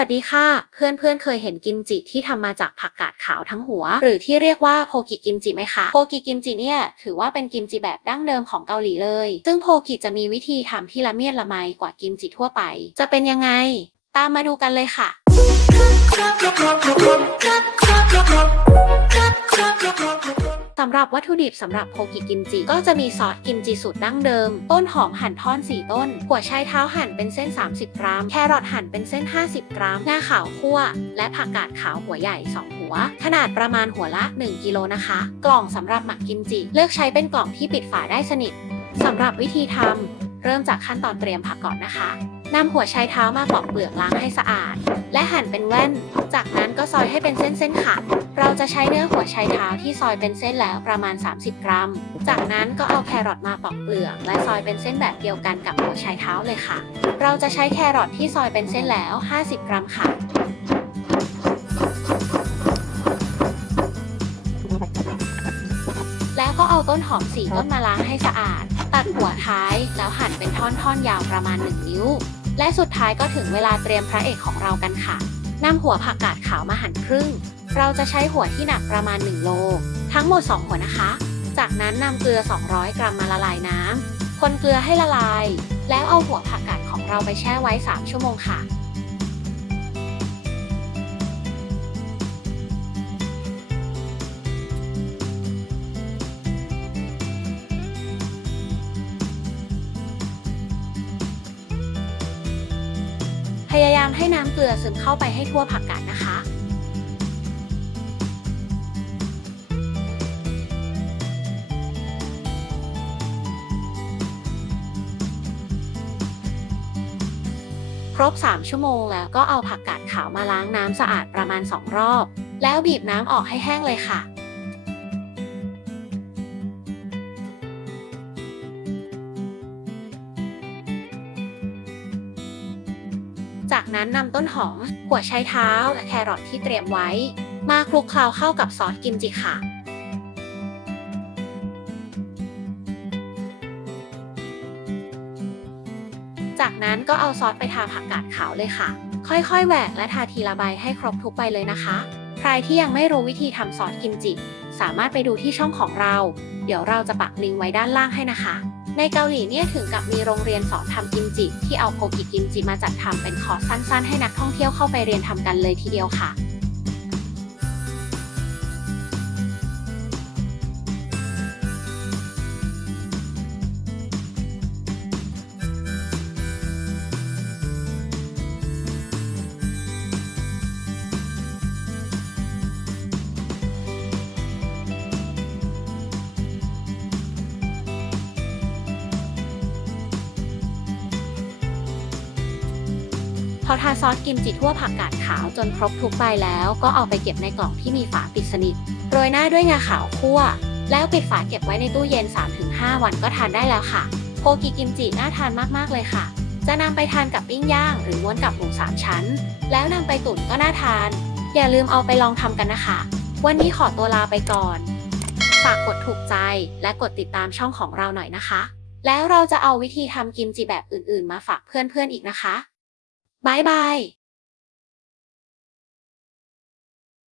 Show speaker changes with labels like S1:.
S1: วัสดีค่ะ เพื่อนเพื่อนๆเคยเห็นกิมจิที่ทำมาจากผักกาดขาวทั้งหัว หรือที่เรียกว่าโพกิกิมจิไหมคะโพกิกิมจิเนี่ยถือว่าเป็นกิมจิแบบดั้งเดิมของเกาหลีเลย ซึ่งโพกิจะมีวิธีทำที่ละเมียดละไมกว่ากิมจิทั่วไป จะเป็นยังไง ตามมาดูกันเลยค่ะ สำหรับวัตถุดิบสำหรับโพกิกิมจิ ก็จะมีซอสกิมจิสูตรดั้งเดิม ต้นหอมหั่นท่อน 4 ต้น หัวไชเท้าหั่นเป็นเส้น 30 กรัม แครอทหั่นเป็นเส้น 50 กรัม งาขาวคั่ว และผักกาดขาวหัวใหญ่ 2 หัว ขนาดประมาณหัวละ 1 กิโลนะคะ กล่องสำหรับหมักกิมจิ เลือกใช้เป็นกล่องที่ปิดฝาได้สนิทสำหรับวิธีทำเริ่มจากขั้นตอนเตรียมผักก่อนนะคะ นำหัวไชเท้ามาปอกเปลือกล้างให้สะอาด และหั่นเป็นแว่น จากนั้นก็ซอยให้เป็นเส้นๆค่ะ เราจะใช้เนื้อหัวไชเท้าที่ซอยเป็นเส้นแล้วประมาณ 30 กรัม จากนั้นก็เอาแครอทมาปอกเปลือกและซอยเป็นเส้นแบบเดียวกันกับหัวไชเท้าเลยค่ะ เราจะใช้แครอทที่ซอยเป็นเส้นแล้ว 50 กรัมค่ะแล้วก็เอาต้นหอมสีต้นมาล้างให้สะอาด ตัดหัวท้ายแล้วหั่นเป็นท่อนๆยาวประมาณ 1 นิ้ว และสุดท้ายก็ถึงเวลาเตรียมพระเอกของเรากันค่ะนำหัวผักกาดขาวมาหั่นครึ่ง เราจะใช้หัวที่หนักประมาณ 1 โล ทั้งหมด 2 หัวนะคะ จากนั้นนำเกลือ 200 กรัมมาละลายน้ำคนเกลือให้ละลาย แล้วเอาหัวผักกาดของเราไปแช่ไว้ 3 ชั่วโมงค่ะ พยายามให้น้ำเกลือซึมเข้าไปให้ทั่วผักกาดนะคะ ครบ 3 ชั่วโมงแล้วก็เอาผักกาดขาวมาล้างน้ำสะอาดประมาณ 2 รอบ แล้วบีบน้ำออกให้แห้งเลยค่ะ จากนั้นนำต้นหอมหัวไชเท้าและแครอทที่เตรียมไว้ มาคลุกเคล้าเข้ากับซอสกิมจิค่ะ จากนั้นก็เอาซอสไปทาผักกาดขาวเลยค่ะ ค่อยๆแหวกและทาทีละใบให้ครบทุกใบเลยนะคะ ใครที่ยังไม่รู้วิธีทำซอสกิมจิ สามารถไปดูที่ช่องของเรา เดี๋ยวเราจะปักลิงก์ไว้ด้านล่างให้นะคะ ในเกาหลีเนี่ยถึงกับมีโรงเรียนสอนทำกิมจิ ที่เอาโคกิกิมจิมาจัดทำเป็นคอร์สสั้นๆ ให้นักท่องเที่ยวเข้าไปเรียนทำกันเลยทีเดียวค่ะ อทาซอสกิมจิทั่วผักกาดขาวจนครบทุกใบแล้วก็เอาไปเก็บในกล่องที่มีฝาปิดสนิท โรยหน้าด้วยงาขาวคั่ว แล้วปิดฝาเก็บไว้ในตู้เย็น 3-5 วันก็ทานได้แล้วค่ะโพกิกิมจิน่าทานมากๆเลยค่ะ จะนำไปทานกับปิ้งย่าง หรือม้วนกับหมูสามชั้น แล้วนำไปตุ๋นก็น่าทาน อย่าลืมเอาไปลองทำกันนะคะ วันนี้ขอตัวลาไปก่อน ฝากกดถูกใจและกดติดตามช่องของเราหน่อยนะคะ แล้วเราจะเอาวิธีทำกิมจิแบบอื่น ๆ มาฝากเพื่อนๆอีกนะคะ บายบาย